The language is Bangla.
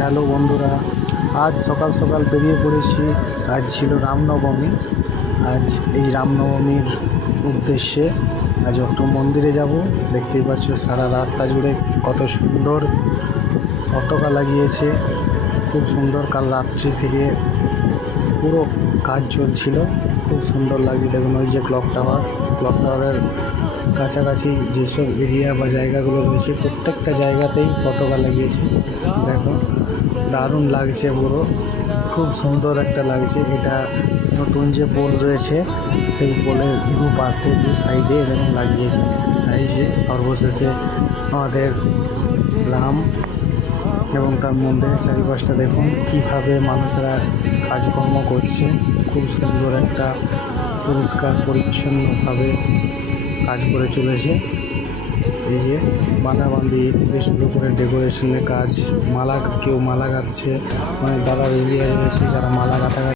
হ্যালো বন্ধুরা, আজ সকাল সকাল বেরিয়ে পড়েছি। আজ ছিল রামনবমী। আজ এই রামনবমীর উদ্দেশ্যে আজ একটু মন্দিরে যাব। দেখতেই পাচ্ছ সারা রাস্তা জুড়ে কত সুন্দর পতাকা লাগিয়েছে, খুব সুন্দর। কাল রাত্রি থেকে পুরো কাজ চলছিল, খুব সুন্দর লাগছে। দেখুন ওই যে ক্লক টাওয়ারের কাছাকাছি যেসব এরিয়া বা জায়গাগুলো রয়েছে প্রত্যেকটা জায়গাতেই পতাকা লাগিয়েছে। দেখো দারুণ লাগছে, পুরো খুব সুন্দর একটা লাগছে। এটা নতুন যে পোল রয়েছে সেই পোলের দুপাশে দু সাইডে এরকম লাগিয়েছে। এই যে সর্বশেষে আমাদের রাম এবং তার মন্দিরের চারিপাশটা দেখুন কীভাবে মানুষেরা কাজকর্ম করছে। খুব সুন্দর একটা পরিষ্কার পরিচ্ছন্নভাবে কাজ করে চলেছে। এই যে বাঁধাবাঁধি থেকে শুরু করে ডেকোরেশনের কাজ, কেউ মালা গাঁথছে, অনেক দাদা এরিয়া রয়েছে যারা মালা গাঁথা